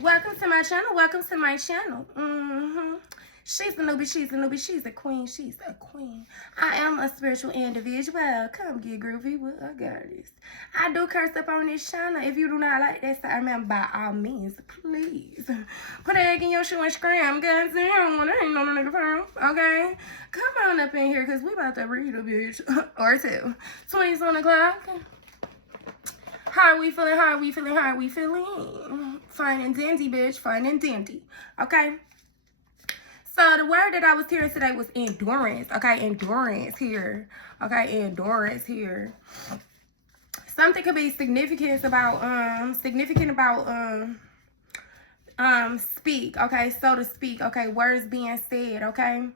Welcome to my channel. Welcome to my channel. She's a newbie. She's a newbie. She's a queen. She's a queen. I am a spiritual individual. Come get groovy with a goddess. I do curse up on this channel. If you do not like that side, man, by all means, please put an egg in your shoe and scram. Goddamn, ain't no nigga phone. Okay, come on up in here, cause we about to read a bitch or two. 20s on the clock. How are we feeling? How are we feeling? How are we feeling? Fine and dandy, bitch. Fine and dandy. Okay. So the word that I was hearing today was endurance. Okay, endurance here. Okay, endurance here. Something could be significant about speak. Okay, so to speak. Okay, words being said. Okay,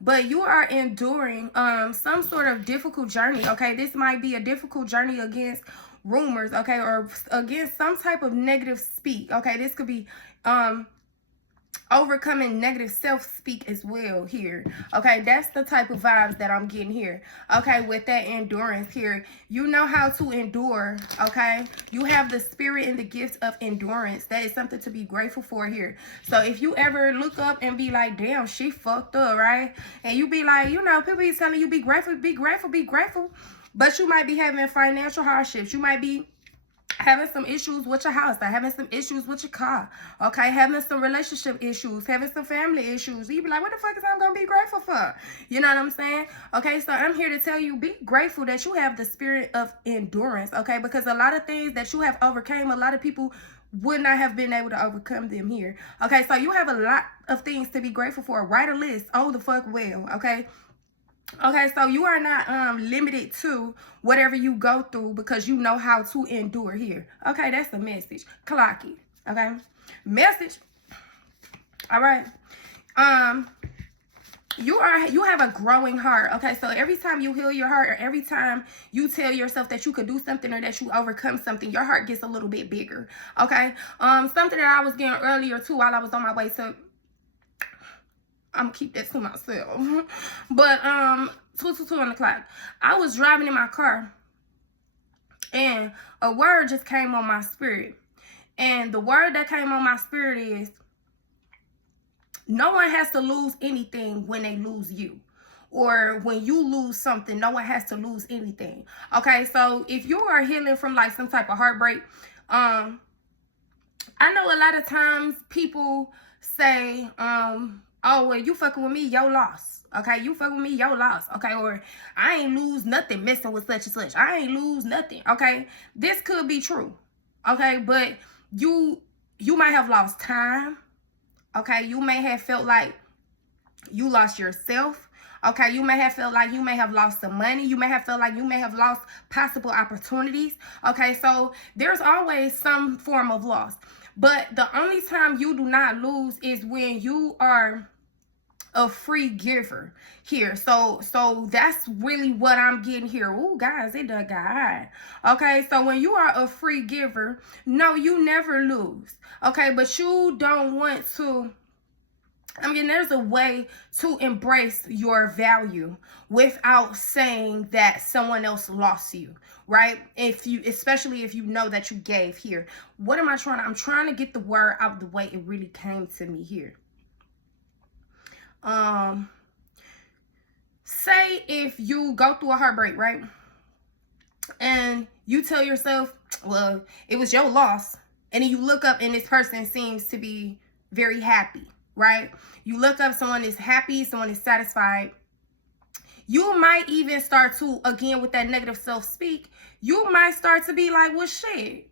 but you are enduring some sort of difficult journey. Okay, this might be a difficult journey against rumors, okay, or against some type of negative speak. Okay, this could be overcoming negative self-speak as well here. Okay, that's the type of vibes that I'm getting here. Okay, with that endurance here, you know how to endure. Okay, you have the spirit and the gift of endurance. That is something to be grateful for here. So if you ever look up and be like, damn, she fucked up, right? And you be like, you know, people be telling you be grateful, be grateful, be grateful, but you might be having financial hardships. You might be having some issues with your house, having some issues with your car, okay, having some relationship issues, having some family issues. You be like, what the fuck is I'm gonna be grateful for? You know what I'm saying? Okay, so I'm here to tell you, be grateful that you have the spirit of endurance, okay, because a lot of things that you have overcame, a lot of people would not have been able to overcome them here. Okay, so you have a lot of things to be grateful for. Write a list. Oh, the fuck well, okay? Okay, so you are not limited to whatever you go through because you know how to endure here. Okay, that's the message. Clock it. Okay, message. All right. You have a growing heart. Okay, so every time you heal your heart, or every time you tell yourself that you could do something or that you overcome something, your heart gets a little bit bigger. Okay. Something that I was getting earlier too while I was on my way to, I'm gonna keep that to myself. But 2:22 on the clock. I was driving in my car and a word just came on my spirit. And the word that came on my spirit is, no one has to lose anything when they lose you. Or when you lose something, no one has to lose anything. Okay, so if you are healing from like some type of heartbreak, I know a lot of times people say, oh, well, you fucking with me, your loss. Okay, you fucking with me, your loss. Okay, or I ain't lose nothing messing with such and such. I ain't lose nothing. Okay, this could be true. Okay, but you might have lost time. Okay, you may have felt like you lost yourself. Okay, you may have felt like you may have lost some money. You may have felt like you may have lost possible opportunities. Okay, so there's always some form of loss. But the only time you do not lose is when you are a free giver here. So that's really what I'm getting here. Oh, guys, it done got high. Okay, so when you are a free giver, no, you never lose. Okay, but you don't want to, I mean, there's a way to embrace your value without saying that someone else lost you, right? Especially if you know that you gave here. What am I trying to, I'm trying to get the word out the way it really came to me here. Say if you go through a heartbreak, right? And you tell yourself, well, it was your loss. And then you look up and this person seems to be very happy, right? You look up, someone is happy, someone is satisfied. You might even start to, again, with that negative self-speak, you might start to be like, well, shit,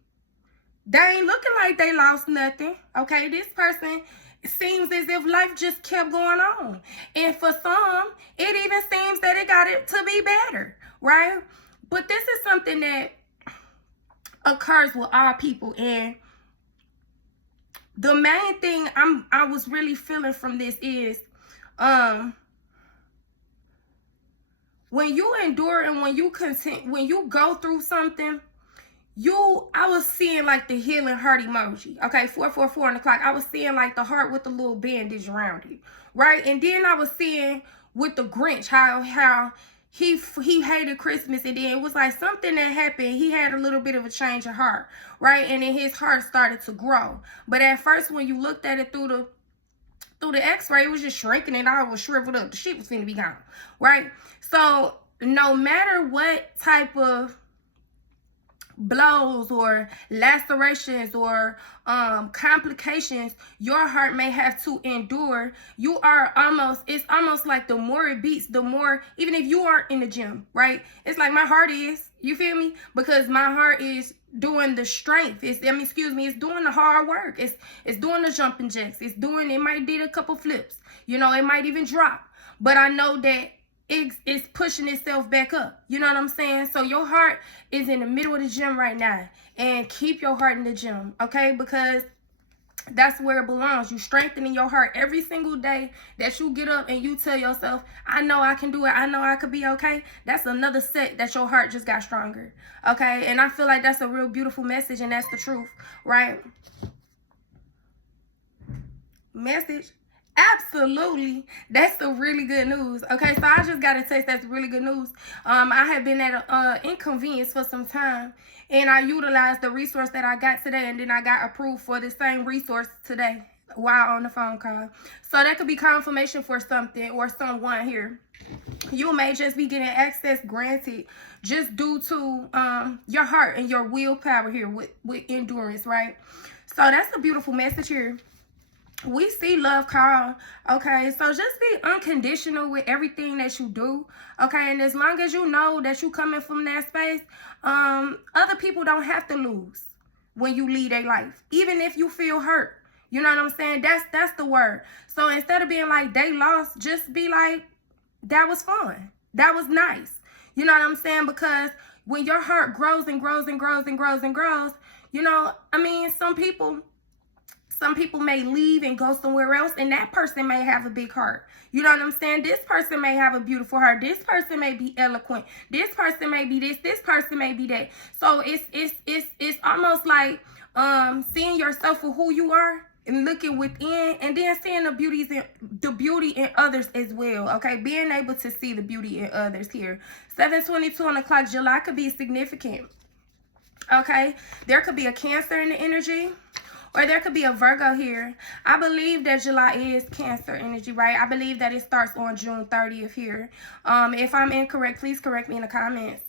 they ain't looking like they lost nothing. Okay, this person, it seems as if life just kept going on. And for some, it even seems that it got it to be better, right? But this is something that occurs with all people. And the main thing I was really feeling from this is, when you endure and when you go through something, I was seeing like the healing heart emoji. Okay, 444 on the clock. I was seeing like the heart with the little bandage around it, right? And then I was seeing with the Grinch how he hated Christmas, and then it was like something that happened. He had a little bit of a change of heart, right? And then his heart started to grow. But at first, when you looked at it through the x-ray, it was just shrinking and all was shriveled up. The shit was finna be gone, right? So no matter what type of blows or lacerations or complications your heart may have to endure, it's almost like the more it beats, the more, even if you aren't in the gym, right? It's like my heart is, you feel me? Because my heart is doing the strength. It's doing the hard work. It's doing the jumping jacks. It might did a couple flips. You know, it might even drop. But I know that it's pushing itself back up. You know what I'm saying? So your heart is in the middle of the gym right now. And keep your heart in the gym, okay? Because that's where it belongs. You strengthening your heart every single day that you get up and you tell yourself, I know I can do it. I know I could be okay. That's another set that your heart just got stronger, okay? And I feel like that's a real beautiful message, and that's the truth, right? Message. Absolutely. That's the really good news. Okay, so I just got a text that's really good news. I have been at an inconvenience for some time, and I utilized the resource that I got today, and then I got approved for the same resource today while on the phone call. So that could be confirmation for something or someone here. You may just be getting access granted just due to your heart and your willpower here with endurance, right? So that's a beautiful message here. We see love call, okay? So just be unconditional with everything that you do, okay? And as long as you know that you coming from that space, other people don't have to lose when you lead their life, even if you feel hurt. You know what I'm saying? That's the word. So instead of being like they lost, just be like, that was fun. That was nice. You know what I'm saying? Because when your heart grows and grows and grows and grows and grows, you know, I mean, some people may leave and go somewhere else, and that person may have a big heart. You know what I'm saying? This person may have a beautiful heart. This person may be eloquent. This person may be this. This person may be that. So it's almost like seeing yourself for who you are and looking within, and then seeing the beauty in others as well. Okay, being able to see the beauty in others here. 7:22 on the clock. July could be significant. Okay, there could be a Cancer in the energy. Or there could be a Virgo here. I believe that July is Cancer energy, right? I believe that it starts on June 30th here. If I'm incorrect, please correct me in the comments.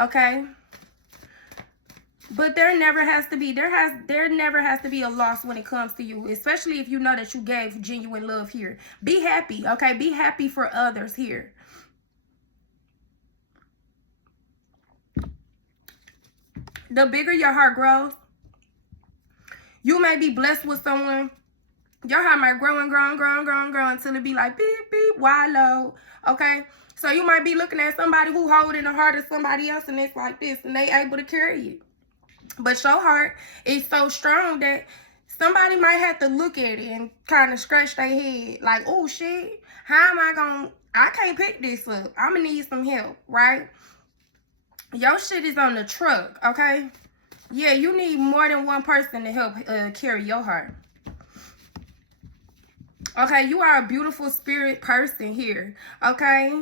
Okay? But there never has to be a loss when it comes to you, especially if you know that you gave genuine love here. Be happy, okay? Be happy for others here. The bigger your heart grows, you may be blessed with someone. Your heart might grow and grow and grow and grow and grow until it be like beep, beep, wallow. Okay? So you might be looking at somebody who holding the heart of somebody else, and it's like this, and they able to carry it. But your heart is so strong that somebody might have to look at it and kind of scratch their head. Like, oh, shit, how am I can't pick this up. I'm going to need some help, right? Your shit is on the truck, okay? Yeah, you need more than one person to help carry your heart. Okay, you are a beautiful spirit person here. Okay?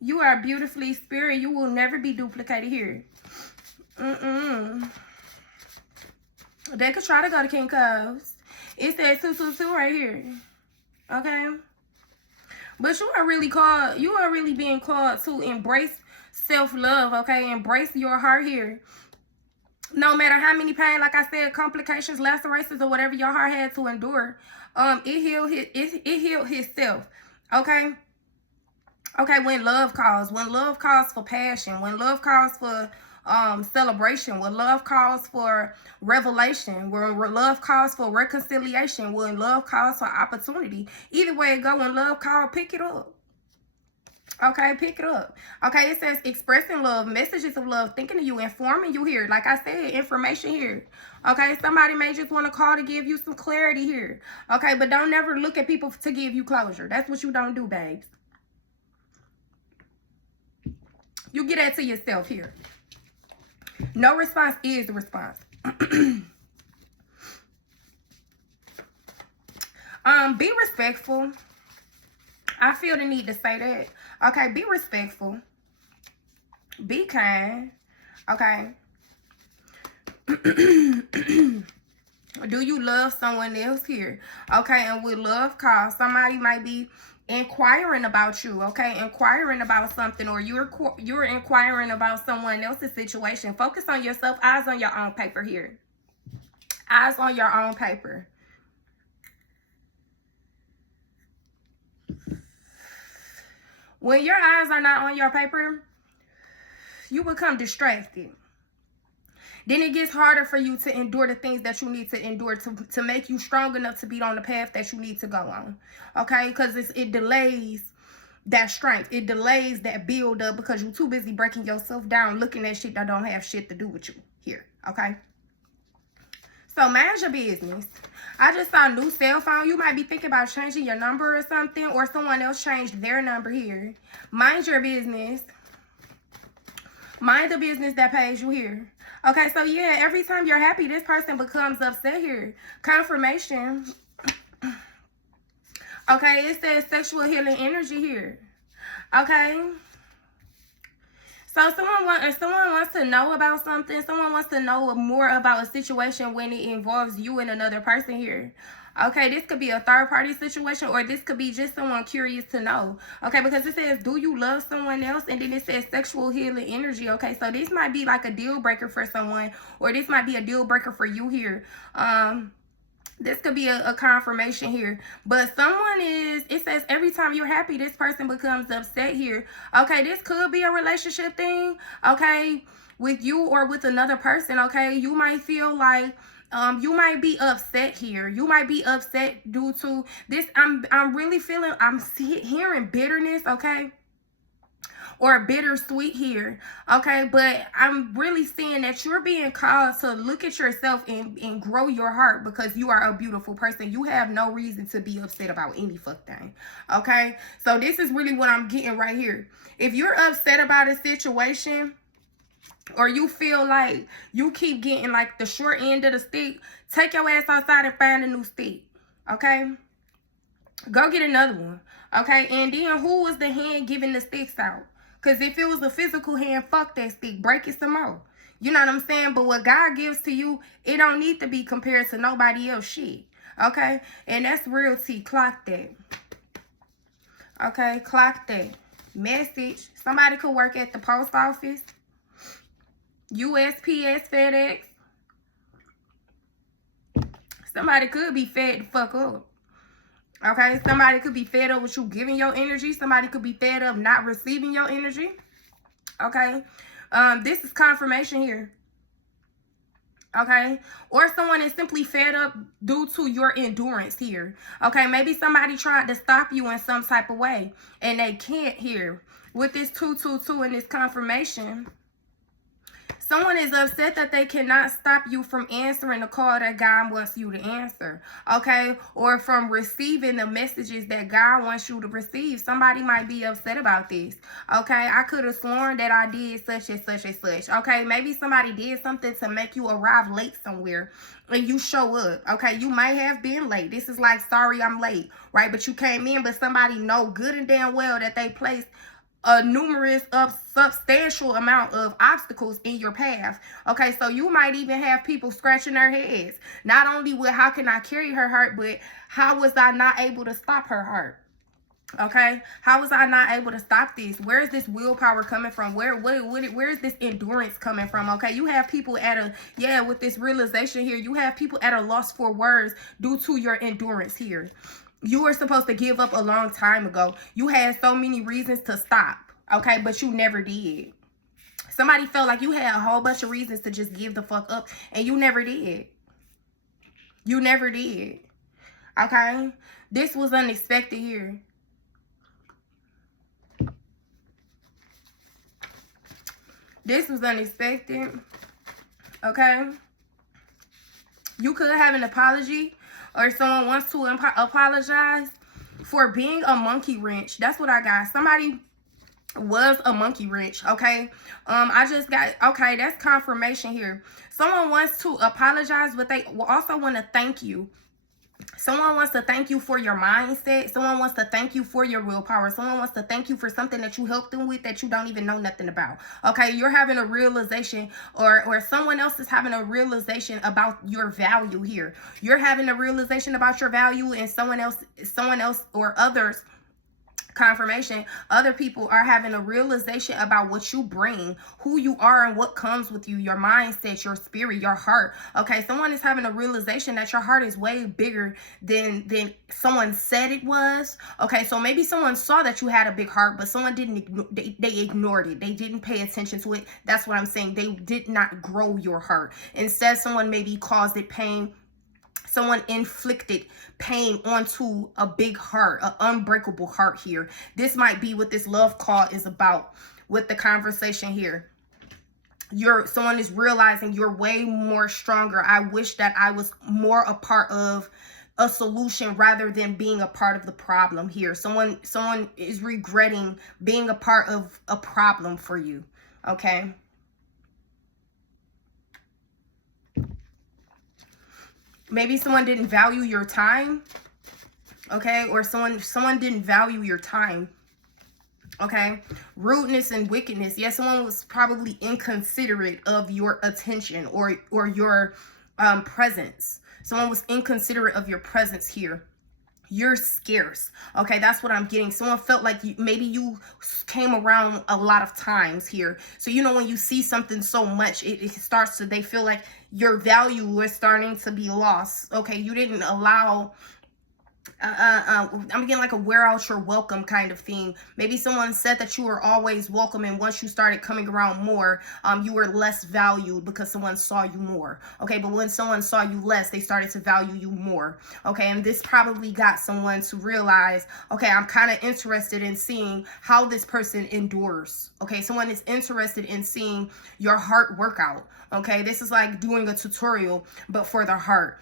You are beautifully spirit. You will never be duplicated here. They could try to go to King Cups. It says 222 right here. Okay? But you are really being called to embrace self-love, okay? Embrace your heart here. No matter how many pain, like I said, complications, lacerations, or whatever your heart had to endure, it healed itself. Okay? Okay, when love calls for passion, when love calls for celebration, when love calls for revelation, when love calls for reconciliation, when love calls for opportunity. Either way it go, when love calls, pick it up. Okay, pick it up. Okay, it says expressing love, messages of love, thinking of you, informing you here. Like I said, information here. Okay, somebody may just want to call to give you some clarity here. Okay, but don't never look at people to give you closure. That's what you don't do, babes. You get that to yourself here. No response is the response. Be respectful. I feel the need to say that. Okay, be respectful. Be kind. Okay. Do you love someone else here? Okay, and with love call, somebody might be inquiring about you, okay? Inquiring about something, or you're inquiring about someone else's situation. Focus on yourself. Eyes on your own paper here. Eyes on your own paper. When your eyes are not on your paper, you become distracted. Then it gets harder for you to endure the things that you need to endure to make you strong enough to be on the path that you need to go on. Okay? Because it delays that strength. It delays that build up because you're too busy breaking yourself down looking at shit that don't have shit to do with you here. Okay? So mind your business. I just saw a new cell phone. You might be thinking about changing your number or something, or someone else changed their number here. Mind your business. Mind the business that pays you here. Okay, so yeah, every time you're happy, this person becomes upset here. Confirmation. Okay, it says sexual healing energy here. Okay. So someone wants to know about something. Someone wants to know more about a situation when it involves you and another person here. Okay, this could be a third-party situation, or this could be just someone curious to know. Okay, because it says, do you love someone else? And then it says sexual healing energy. Okay, so this might be like a deal breaker for someone, or this might be a deal breaker for you here. This could be a confirmation here. But it says every time you're happy, this person becomes upset here. Okay, this could be a relationship thing, okay, with you or with another person, okay? You might feel like you might be upset here. You might be upset due to this. I'm really feeling, I'm hearing bitterness, okay? Or bittersweet here, okay? But I'm really seeing that you're being called to look at yourself and grow your heart, because you are a beautiful person. You have no reason to be upset about any fuck thing, okay? So this is really what I'm getting right here. If you're upset about a situation, or you feel like you keep getting like the short end of the stick, take your ass outside and find a new stick, okay? Go get another one, okay? And then who was the hand giving the sticks out? Because if it was a physical hand, fuck that stick. Break it some more. You know what I'm saying? But what God gives to you, it don't need to be compared to nobody else shit. Okay? And that's real tea. Clock that. Okay? Clock that. Message. Somebody could work at the post office. USPS, FedEx. Somebody could be fed the fuck up. Okay, somebody could be fed up with you giving your energy. Somebody could be fed up not receiving your energy. Okay, this is confirmation here. Okay, or someone is simply fed up due to your endurance here. Okay, maybe somebody tried to stop you in some type of way and they can't here. With this 222 and this confirmation, someone is upset that they cannot stop you from answering the call that God wants you to answer, okay? Or from receiving the messages that God wants you to receive. Somebody might be upset about this, okay? I could have sworn that I did such and such and such, okay? Maybe somebody did something to make you arrive late somewhere and you show up, okay? You might have been late. This is like, sorry, I'm late, right? But you came in, but somebody know good and damn well that they placed a substantial amount of obstacles in your path. Okay, so you might even have people scratching their heads. Not only with how can I carry her heart, but how was I not able to stop her heart? Okay, how was I not able to stop this? Where is this willpower coming from? Where is this endurance coming from? Okay, you have people at with this realization here, you have people at a loss for words due to your endurance here. You were supposed to give up a long time ago. You had so many reasons to stop, okay, but you never did. Somebody felt like you had a whole bunch of reasons to just give the fuck up, and you never did. You never did, okay? This was unexpected here. This was unexpected, okay? You could have an apology, or someone wants to apologize for being a monkey wrench. That's what I got. Somebody was a monkey wrench, okay? I just got, okay, that's confirmation here. Someone wants to apologize, but they also want to thank you. Someone wants to thank you for your mindset. Someone wants to thank you for your willpower. Someone wants to thank you for something that you helped them with that you don't even know nothing about. Okay, you're having a realization, or someone else is having a realization about your value here. You're having a realization about your value, and someone else or others, confirmation, other people are having a realization about what you bring, who you are, and what comes with you, your mindset, your spirit, your heart. Okay, someone is having a realization that your heart is way bigger than someone said it was. Okay, so maybe someone saw that you had a big heart, but someone didn't, they ignored it. They didn't pay attention to it. That's what I'm saying. They did not grow your heart. Instead, someone maybe caused it pain. Someone inflicted pain onto a big heart, an unbreakable heart here. This might be what this love call is about with the conversation here. Someone is realizing you're way more stronger. I wish that I was more a part of a solution rather than being a part of the problem here. Someone is regretting being a part of a problem for you. Okay. Maybe someone didn't value your time, okay? Or someone didn't value your time, okay? Rudeness and wickedness. Yes, someone was probably inconsiderate of your attention or your presence. Someone was inconsiderate of your presence here. You're scarce. Okay, that's what I'm getting. Someone felt like maybe you came around a lot of times here. So, you know, when you see something so much, it starts to, they feel like your value is starting to be lost. Okay, you didn't allow, I'm getting like a wear out your welcome kind of thing. Maybe someone said that you were always welcome, and once you started coming around more, you were less valued because someone saw you more. Okay, but when someone saw you less, they started to value you more. Okay, and this probably got someone to realize, okay, I'm kind of interested in seeing how this person endures. Okay, someone is interested in seeing your heart workout. Okay, this is like doing a tutorial, but for the heart.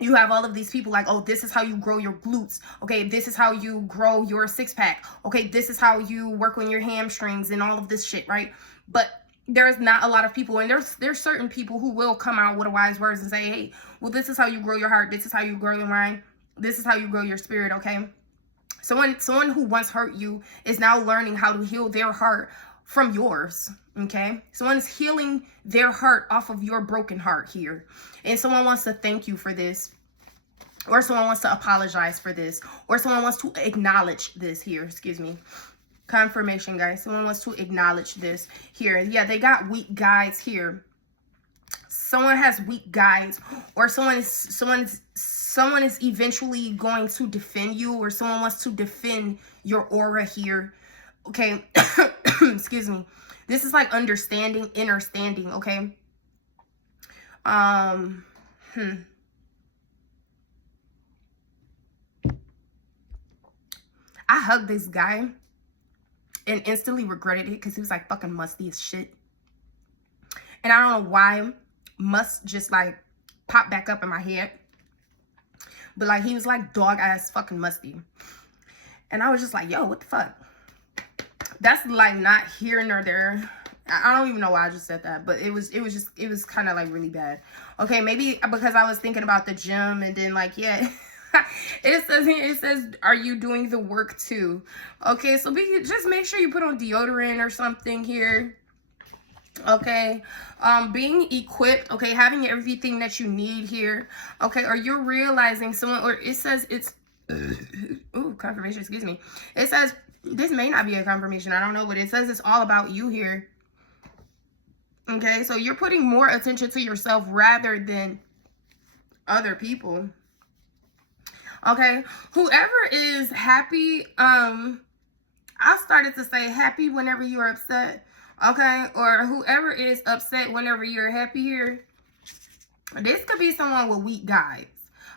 You have all of these people like, oh, this is how you grow your glutes. Okay, this is how you grow your six-pack. Okay, this is how you work on your hamstrings and all of this shit, right? But there's not a lot of people, and there's certain people who will come out with a wise words and say, hey, well, this is how you grow your heart. This is how you grow your mind. This is how you grow your spirit, okay? Someone who once hurt you is now learning how to heal their heart from yours. Okay, someone is healing their heart off of your broken heart here, and someone wants to thank you for this, or someone wants to apologize for this, or someone wants to acknowledge this here. Excuse me. Confirmation, guys. Someone wants to acknowledge this here. Yeah, they got weak guides here. Someone has weak guides, or someone is eventually going to defend you, or someone wants to defend your aura here. Okay, excuse me. This is like understanding, understanding, okay? I hugged this guy and instantly regretted it because he was like fucking musty as shit. And I don't know why must just like pop back up in my head. But like he was like dog ass fucking musty. And I was just like, yo, what the fuck? That's like not here nor there. I don't even know why I just said that, but it was kind of like really bad. Okay, maybe because I was thinking about the gym, and then like, yeah, it says, are you doing the work too? Okay, so just make sure you put on deodorant or something here. Okay, being equipped, okay, having everything that you need here. Okay, or you're realizing someone, or it says it's ooh, confirmation, excuse me. It says this may not be a confirmation, I don't know, but it says it's all about you here. Okay, so you're putting more attention to yourself rather than other people. Okay, whoever is happy, I started to say happy whenever you're upset. Okay, or whoever is upset whenever you're happy here. This could be someone with weak guides.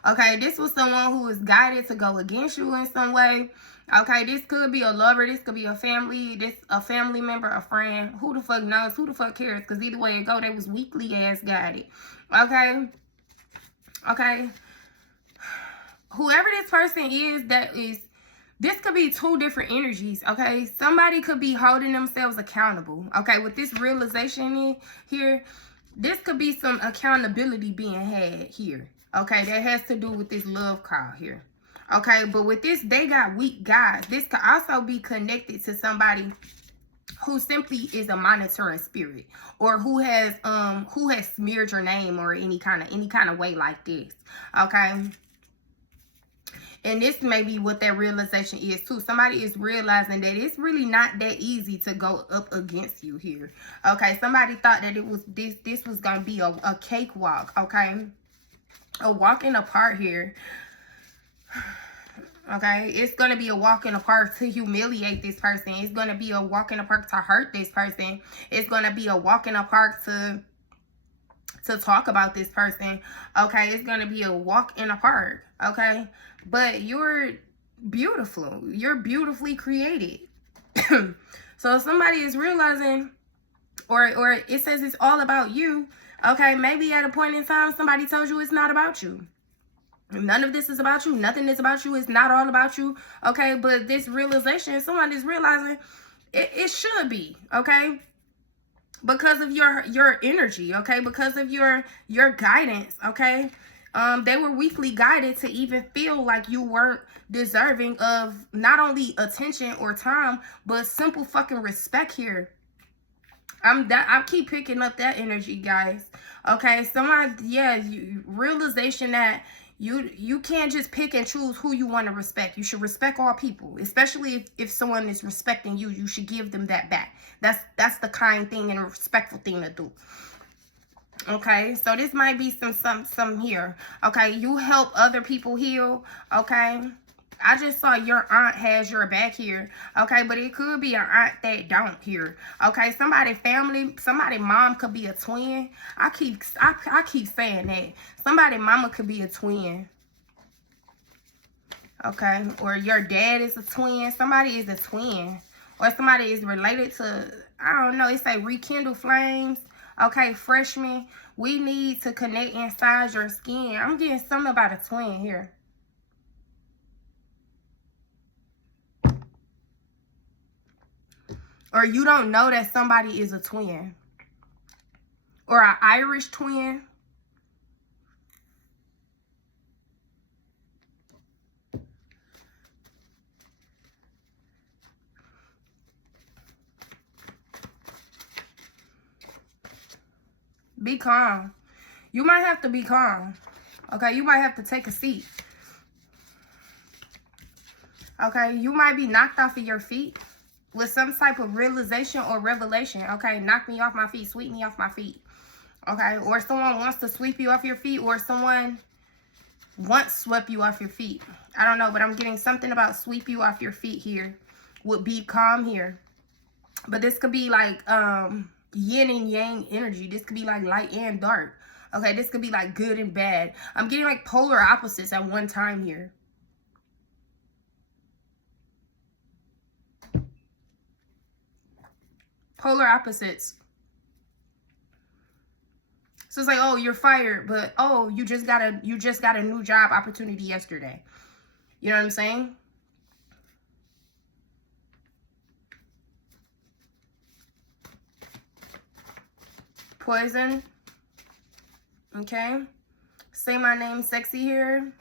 Okay, this was someone who is guided to go against you in some way. Okay, this could be a lover, this could be a family, a family member, a friend. Who the fuck knows? Who the fuck cares? Because either way it go, they was weakly ass guided. Okay? Okay? Whoever this person is, this could be two different energies, okay? Somebody could be holding themselves accountable, okay? With this realization here, this could be some accountability being had here. Okay, that has to do with this love call here. Okay, but with this, they got weak guys. This could also be connected to somebody who simply is a monitoring spirit, or who has smeared your name or any kind of way like this. Okay. And this may be what that realization is too. Somebody is realizing that it's really not that easy to go up against you here. Okay, somebody thought that it was this was gonna be a cakewalk. Okay, a walk in the park here. Okay, it's gonna be a walk in the park to humiliate this person. It's gonna be a walk in the park to hurt this person. It's gonna be a walk in the park to talk about this person. Okay, it's gonna be a walk in the park. Okay, but you're beautiful. You're beautifully created. So somebody is realizing, or it says it's all about you. Okay, maybe at a point in time somebody told you it's not about you. None of this is about you. Nothing is about you. It's not all about you. Okay, but this realization, someone is realizing it should be. Okay, because of your energy. Okay, because of your guidance. Okay, they were weakly guided to even feel like you weren't deserving of not only attention or time, but simple fucking respect here. I keep picking up that energy, guys. Okay, someone, yeah, realization that you can't just pick and choose who you want to respect. You should respect all people, especially if someone is respecting you. You should give them that back. That's the kind thing and a respectful thing to do. Okay, so this might be some here. Okay, you help other people heal. Okay, I just saw your aunt has your back here. Okay, but it could be an aunt that don't here. Okay, somebody mom could be a twin. I keep saying that. Somebody mama could be a twin. Okay, or your dad is a twin. Somebody is a twin. Or somebody is related to, I don't know, it say rekindle flames. Okay, freshmen, we need to connect inside your skin. I'm getting something about a twin here. Or you don't know that somebody is a twin. Or an Irish twin. Be calm. You might have to be calm. Okay, you might have to take a seat. Okay, you might be knocked off of your feet with some type of realization or revelation. Okay, knock me off my feet, sweep me off my feet. Okay, or someone wants to sweep you off your feet, or someone once swept you off your feet. I don't know, but I'm getting something about sweep you off your feet here. Would be calm here. But this could be like yin and yang energy. This could be like light and dark. Okay, this could be like good and bad. I'm getting like polar opposites at one time here. Polar opposites. So it's like, oh, you're fired, but oh, you just got a new job opportunity yesterday. You know what I'm saying? Poison. Okay. Say my name sexy here.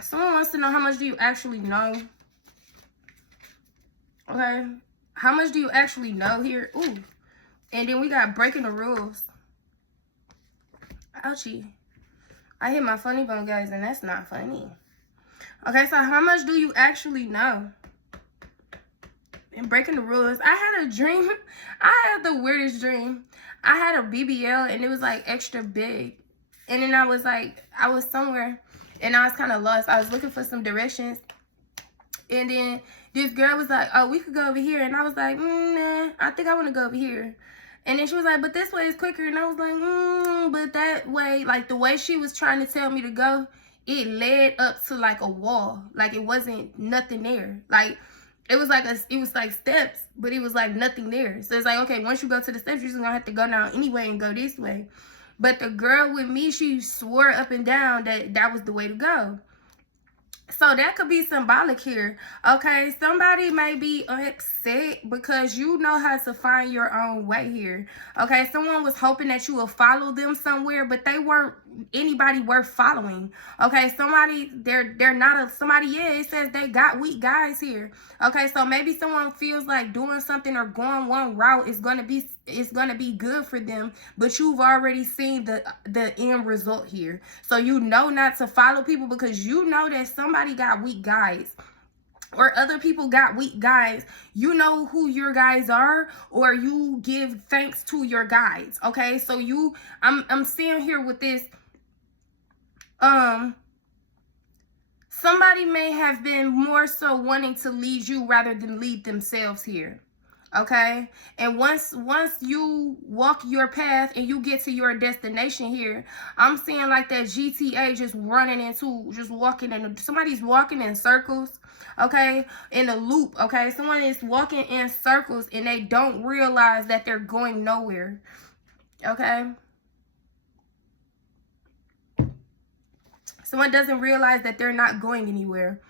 Someone wants to know, how much do you actually know? Okay. How much do you actually know here? Ooh. And then we got breaking the rules. Ouchie. I hit my funny bone, guys, and that's not funny. Okay, so how much do you actually know? And breaking the rules. I had a dream. I had the weirdest dream. I had a BBL and it was like extra big. And then I was somewhere and I was kind of lost. I was looking for some directions. And then this girl was like, oh, we could go over here. And I was like, nah, I think I want to go over here. And then she was like, but this way is quicker. And I was like, but that way, like the way she was trying to tell me to go, it led up to like a wall. Like it wasn't nothing there. Like it was like steps, but it was like nothing there. So it's like, okay, once you go to the steps, you're just gonna have to go down anyway and go this way. But the girl with me, she swore up and down that that was the way to go. So that could be symbolic here. Okay, somebody may be upset because you know how to find your own way here. Okay, someone was hoping that you will follow them somewhere, but they weren't anybody worth following. Okay, somebody they're not a somebody. Yeah, it says they got weak guys here. Okay, so maybe someone feels like doing something or going one route is gonna be good for them, but you've already seen the end result here. So you know not to follow people because you know that somebody got weak guys or other people got weak guys. You know who your guys are, or you give thanks to your guides. Okay, so I'm seeing here with this, somebody may have been more so wanting to lead you rather than lead themselves here. Okay, and once you walk your path and you get to your destination here, I'm seeing like that GTA just walking in somebody's walking in circles. Okay, in a loop. Okay, someone is walking in circles and they don't realize that they're going nowhere. Okay, someone doesn't realize that they're not going anywhere.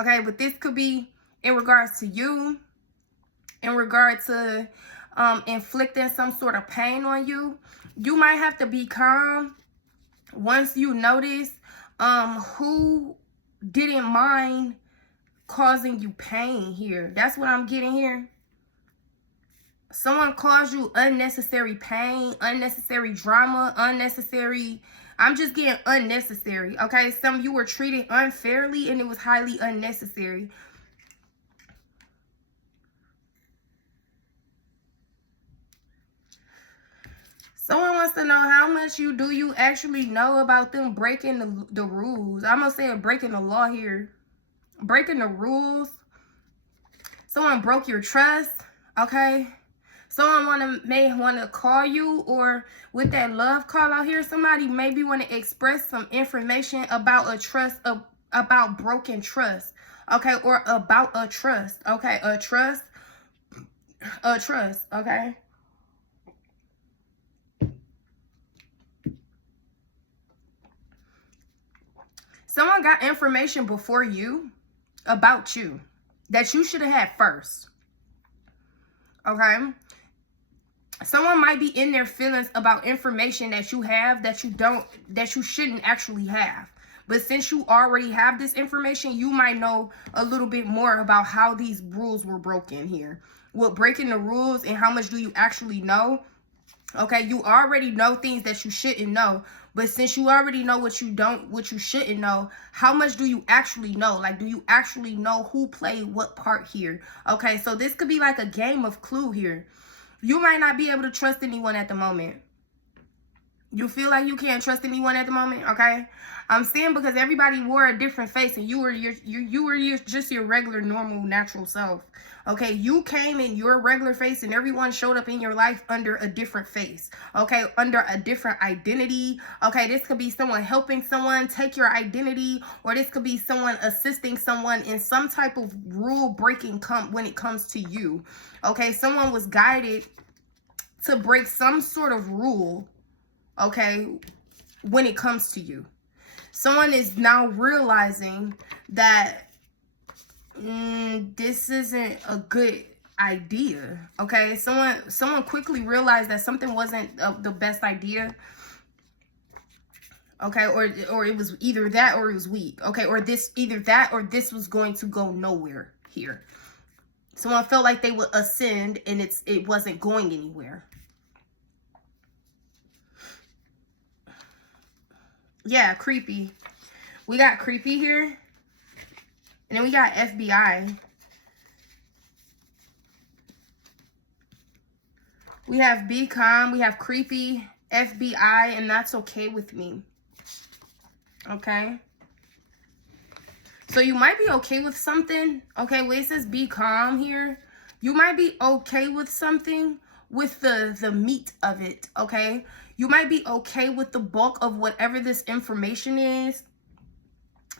Okay, but this could be in regards to you, in regard to inflicting some sort of pain on you. You might have to be calm once you notice who didn't mind causing you pain here. That's what I'm getting here. Someone caused you unnecessary pain, unnecessary drama, unnecessary, I'm just getting unnecessary. Okay, some you were treated unfairly and it was highly unnecessary. Someone wants to know how much do you actually know about them breaking the rules. I'm going to say breaking the law here. Breaking the rules. Someone broke your trust. Okay. Someone may want to call you, or with that love call out here, somebody maybe want to express some information about a trust, about broken trust. Okay. Or about a trust. Okay. A trust. Okay. Someone got information before you about you that you should have had first. Okay? Someone might be in their feelings about information that you have that you shouldn't actually have. But since you already have this information, you might know a little bit more about how these rules were broken here. With breaking the rules and how much do you actually know? Okay, you already know things that you shouldn't know. But since you already know what you shouldn't know, how much do you actually know? Like, do you actually know who played what part here? Okay, so this could be like a game of Clue here. You might not be able to trust anyone at the moment. You feel like you can't trust anyone at the moment, okay? I'm saying because everybody wore a different face and you were just your regular, normal, natural self. Okay, you came in your regular face and everyone showed up in your life under a different face. Okay, under a different identity. Okay, this could be someone helping someone take your identity, or this could be someone assisting someone in some type of rule breaking when it comes to you. Okay, someone was guided to break some sort of rule, okay, when it comes to you. Someone is now realizing that this isn't a good idea. Okay, someone quickly realized that something wasn't the best idea. Okay, or it was either that or it was weak. Okay, or either that or this was going to go nowhere here. Someone felt like they would ascend and it wasn't going anywhere. Yeah, creepy. We got creepy here. And then we got FBI. We have be calm. We have creepy, FBI, and that's okay with me. Okay. So you might be okay with something. Okay, where it says be calm here. You might be okay with something with the meat of it. Okay. You might be okay with the bulk of whatever this information is.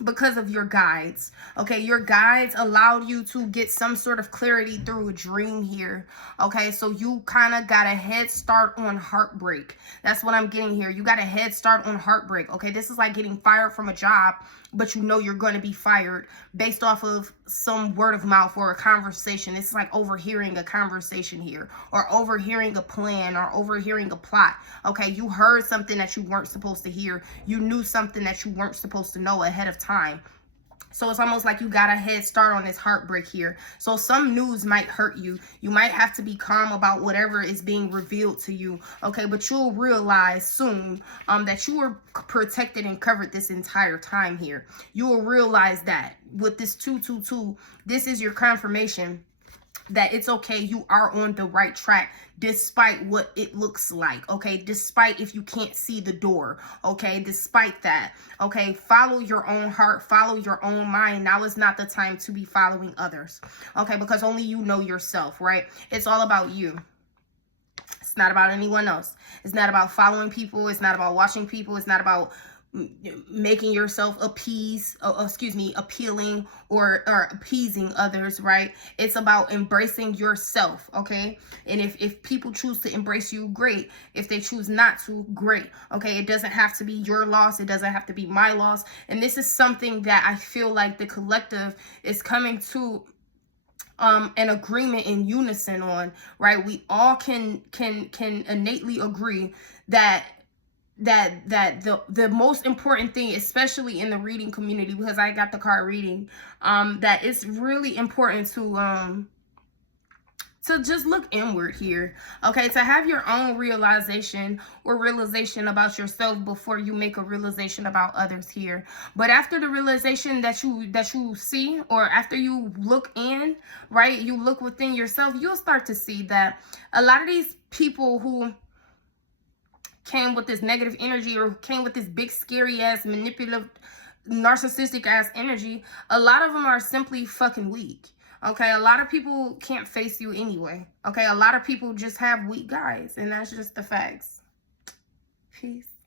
because of your guides. Okay, your guides allowed you to get some sort of clarity through a dream here. Okay, so you kind of got a head start on heartbreak. That's what I'm getting here. You got a head start on heartbreak. Okay, this is like getting fired from a job, but you know you're going to be fired based off of some word of mouth or a conversation. It's like overhearing a conversation here, or overhearing a plan, or overhearing a plot. Okay, you heard something that you weren't supposed to hear. You knew something that you weren't supposed to know ahead of time. So it's almost like you got a head start on this heartbreak here. So some news might hurt you. You might have to be calm about whatever is being revealed to you. Okay, but you'll realize soon that you were protected and covered this entire time here. You will realize that with this 222, this is your confirmation that it's okay, you are on the right track despite what it looks like. Okay, despite if you can't see the door. Okay, despite that. Okay, follow your own heart, follow your own mind. Now is not the time to be following others. Okay, because only you know yourself, right? It's all about you. It's not about anyone else. It's not about following people. It's not about watching people. It's not about making yourself appealing or appeasing others, right? It's about embracing yourself. Okay, and if people choose to embrace you, great. If they choose not to, great. Okay, it doesn't have to be your loss, it doesn't have to be my loss. And this is something that I feel like the collective is coming to an agreement in unison on, right? We all can innately agree that the most important thing, especially in the reading community, because I got the card reading, that it's really important to just look inward here. Okay, to have your own realization about yourself before you make a realization about others here. But after the realization that you see, or after you look in, right, you look within yourself, you'll start to see that a lot of these people who came with this negative energy, or came with this big scary ass manipulative narcissistic ass energy, a lot of them are simply fucking weak. Okay, a lot of people can't face you anyway. Okay, a lot of people just have weak guys, and that's just the facts. Peace.